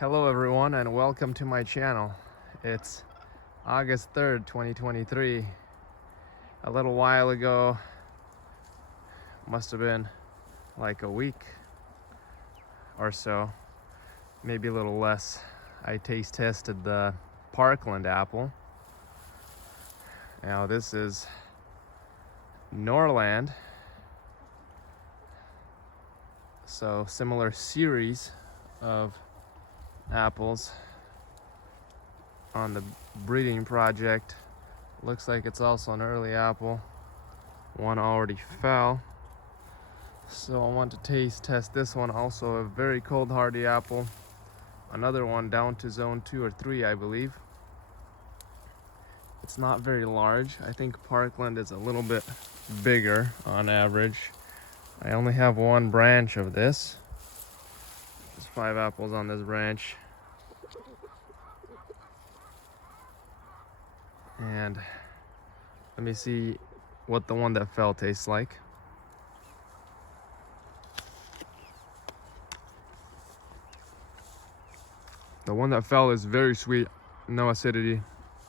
Hello everyone and welcome to my channel. It's August 3rd, 2023. A little while ago, must have been like a week or so, maybe a little less, I taste tested the Parkland apple. Now this is Norland, so similar series of apples on the breeding project. Looks like it's also an early apple. One already fell, so I want to taste test this one. Also a very cold hardy apple. Another one down to zone 2 or 3, I believe. It's not very large. I think Parkland is a little bit bigger on average. I only have one branch of this. There's 5 apples on this branch. And let me see what the one that fell tastes like. The one that fell is very sweet, no acidity,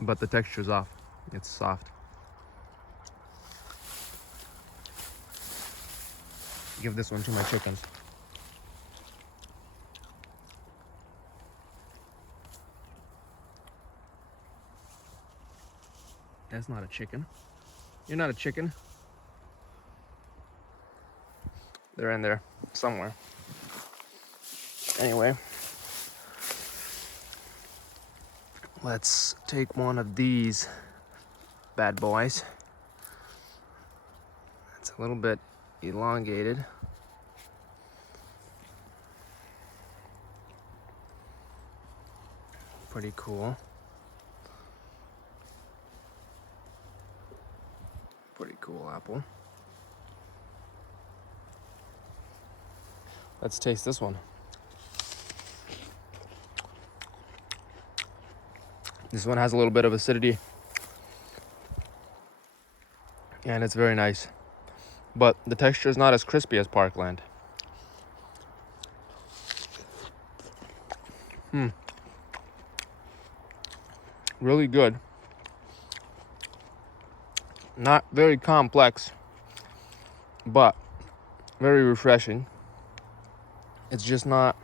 but the texture's off. It's soft. Give this one to my chickens. That's not a chicken. You're not a chicken. They're in there somewhere. Anyway, let's take one of these bad boys. It's a little bit elongated. Pretty cool. Pretty cool apple. Let's taste this one. This one has a little bit of acidity, and it's very nice, but the texture is not as crispy as Parkland. Really good. Not very complex, but very refreshing. It's just not,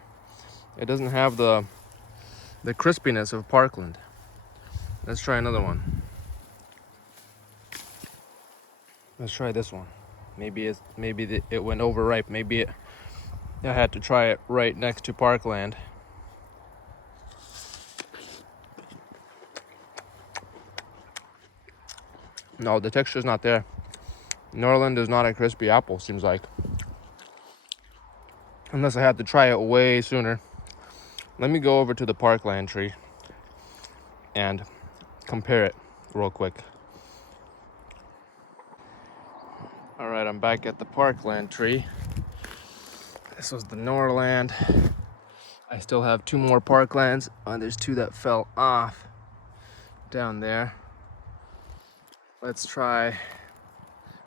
it doesn't have the crispiness of Parkland. Let's try another one. Let's try this one. Maybe it went overripe. Maybe I had to try it right next to Parkland. No, the texture's not there. Norland is not a crispy apple, seems like. Unless I had to try it way sooner. Let me go over to the Parkland tree and compare it real quick. All right, I'm back at the Parkland tree. This was the Norland. I still have 2 more Parklands. There's 2 that fell off down there. Let's try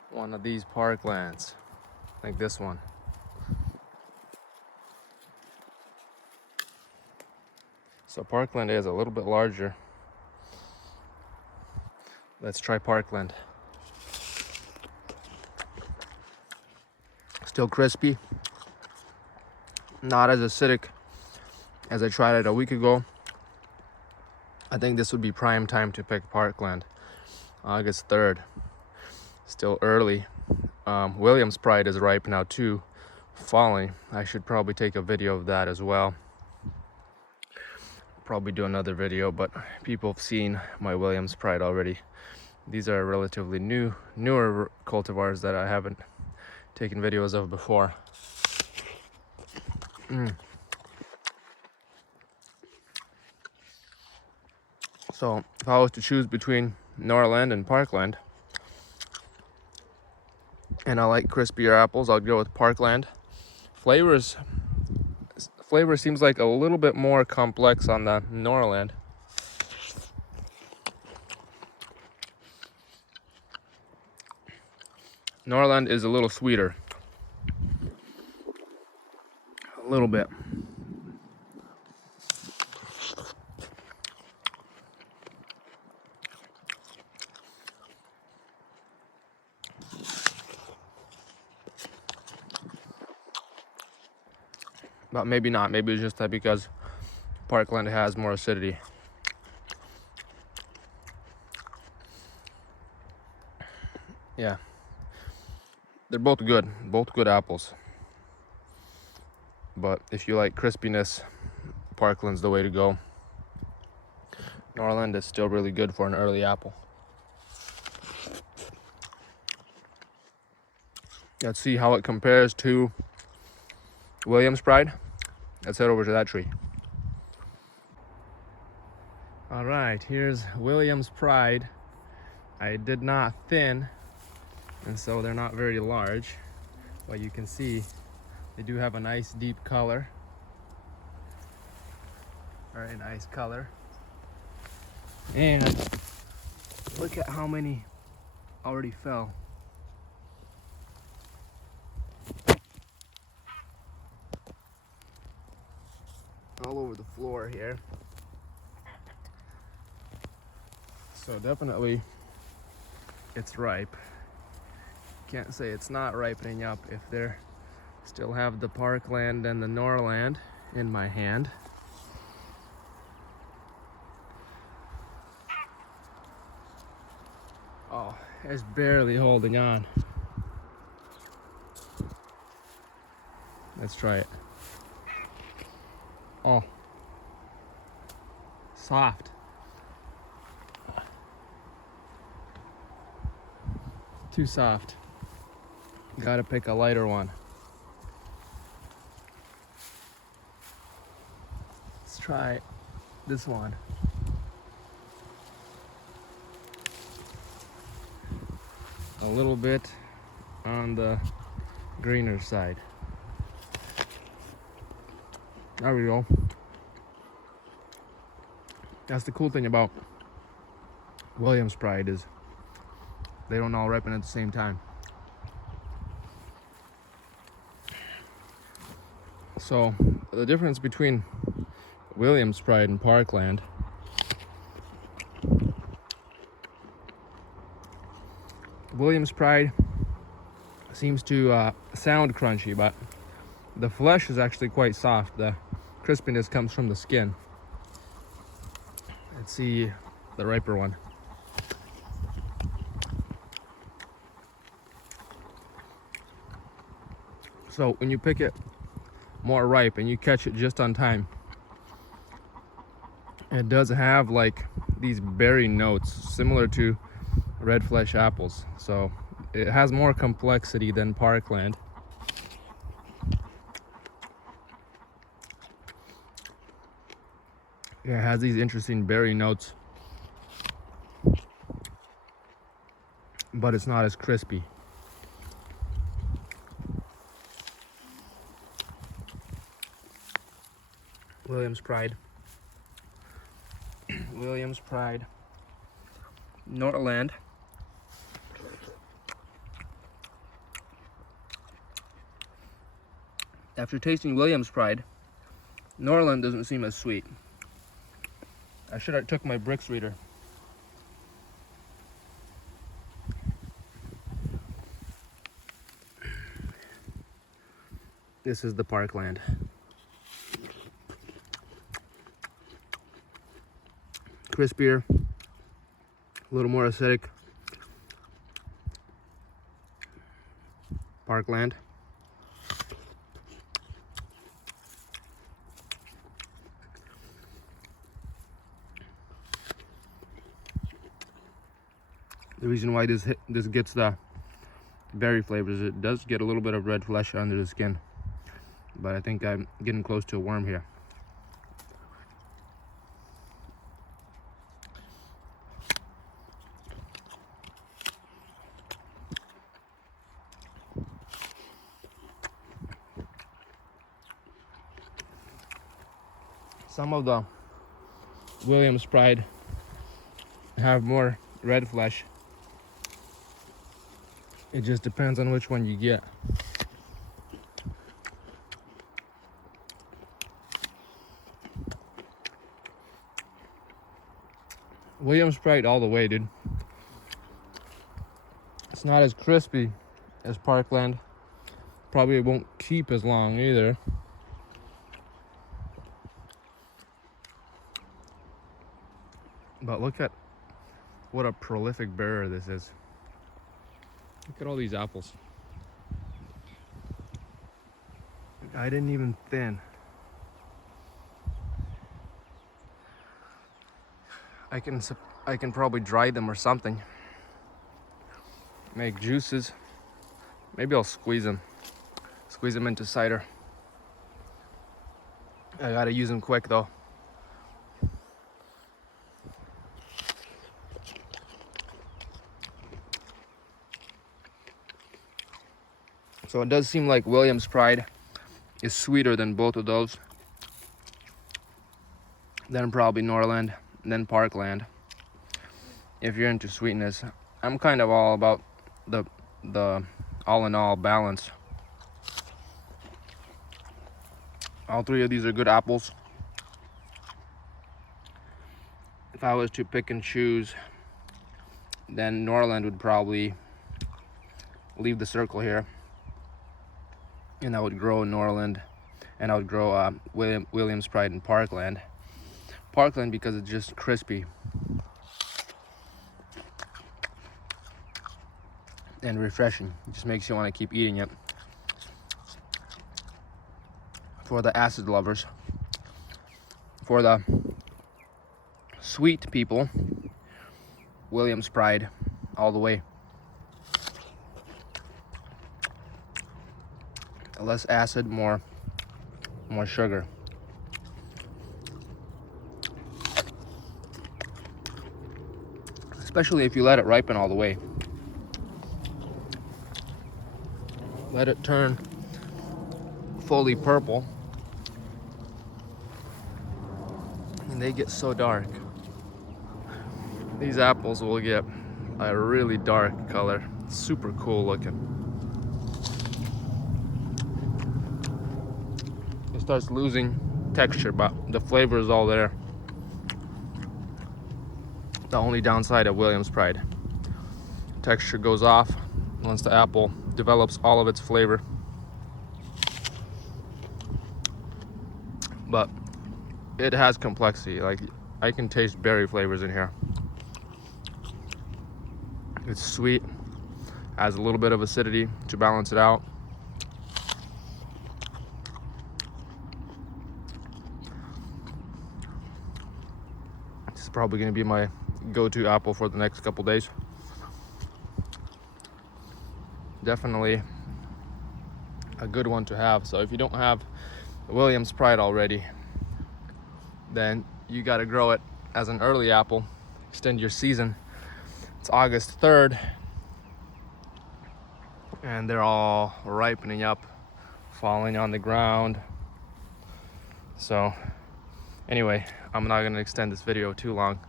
one of these Parklands, like this one. So Parkland is a little bit larger. Let's try Parkland. Still crispy. Not as acidic as I tried it a week ago. I think this would be prime time to pick Parkland. August 3rd. Still early. Williams Pride is ripe now too, falling. I should probably take a video of that as well. Probably do another video, but people have seen my Williams Pride already. These are relatively newer cultivars that I haven't taken videos of before. So if I was to choose between Norland and Parkland, and I like crispier apples, I'll go with Parkland. Flavor seems like a little bit more complex on the Norland. Norland is a little sweeter. A little bit. But maybe not. Maybe it's just that because Parkland has more acidity. Yeah, they're both good apples. But if you like crispiness, Parkland's the way to go. Norland is still really good for an early apple. Let's see how it compares to Williams Pride. Let's head over to that tree. All right, here's Williams Pride. I did not thin, and so they're not very large. But you can see they do have a nice deep color. Very nice color. And look at how many already fell. All over the floor here. So definitely it's ripe. Can't say it's not ripening up if they're still have the Parkland and the Norland in my hand. Oh, it's barely holding on. Let's try it. Oh, soft. Too soft. Gotta pick a lighter one. Let's try this one. A little bit on the greener side. There we go. That's the cool thing about Williams Pride is they don't all ripen at the same time. So the difference between Williams Pride and Parkland, Williams Pride seems to sound crunchy, but the flesh is actually quite soft. The crispiness comes from the skin. Let's see the riper one. So when you pick it more ripe and you catch it just on time, it does have like these berry notes similar to red flesh apples. So it has more complexity than Parkland. Yeah, it has these interesting berry notes, but it's not as crispy. Williams Pride. Williams Pride. Norland. After tasting Williams Pride, Norland doesn't seem as sweet. I should have took my Brix reader. This is the Parkland. Crispier, a little more acidic. Parkland. The reason why this gets the berry flavors, it does get a little bit of red flesh under the skin, but I think I'm getting close to a worm here. Some of the Williams Pride have more red flesh. It just depends on which one you get. Williams Pride all the way, dude. It's not as crispy as Parkland. Probably won't keep as long either. But look at what a prolific bearer this is. Look at all these apples. I didn't even thin. I can probably dry them or something. Make juices. Maybe I'll squeeze them into cider. I gotta use them quick though. So it does seem like Williams Pride is sweeter than both of those. Then probably Norland, then Parkland. If you're into sweetness, I'm kind of all about the all in all balance. All three of these are good apples. If I was to pick and choose, then Norland would probably leave the circle here, and I would grow Norland, and I would grow Williams Pride and Parkland. Parkland because it's just crispy and refreshing. It just makes you want to keep eating it. For the acid lovers, for the sweet people, Williams Pride all the way. Less acid, more sugar. Especially if you let it ripen all the way. Let it turn fully purple. And they get so dark. These apples will get a really dark color. Super cool looking. It starts losing texture, but the flavor is all there. The only downside of Williams Pride. Texture goes off once the apple develops all of its flavor. But it has complexity. Like, I can taste berry flavors in here. It's sweet, has a little bit of acidity to balance it out. This is probably going to be my go-to apple for the next couple days. Definitely a good one to have. So if you don't have the Williams Pride already, then you got to grow it as an early apple. Extend your season. It's August 3rd, and they're all ripening up, falling on the ground. So anyway, I'm not going to extend this video too long.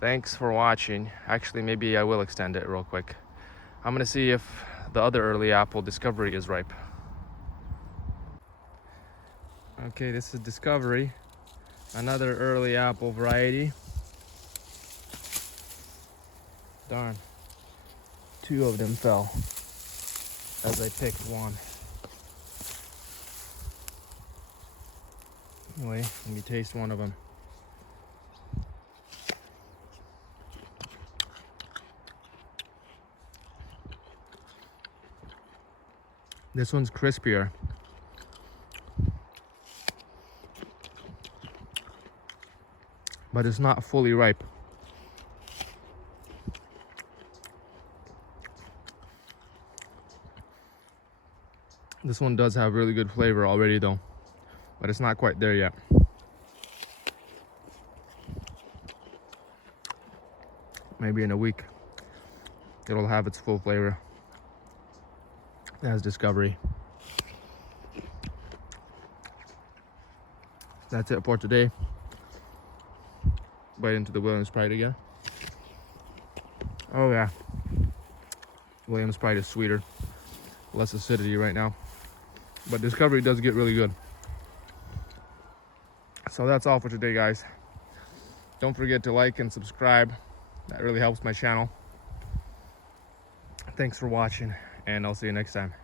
Thanks for watching. Actually, maybe I will extend it real quick. I'm going to see if the other early apple, Discovery, is ripe. Okay, this is Discovery, another early apple variety. Darn, 2 of them fell as I picked one. Anyway, let me taste one of them. This one's crispier. But it's not fully ripe. This one does have really good flavor already though, but it's not quite there yet. Maybe in a week, it'll have its full flavor as Discovery. That's it for today. Bite into the Williams Pride again. Oh yeah, Williams Pride is sweeter, less acidity right now, but Discovery does get really good. So that's all for today, guys. Don't forget to like and subscribe. That really helps my channel. Thanks for watching, and I'll see you next time.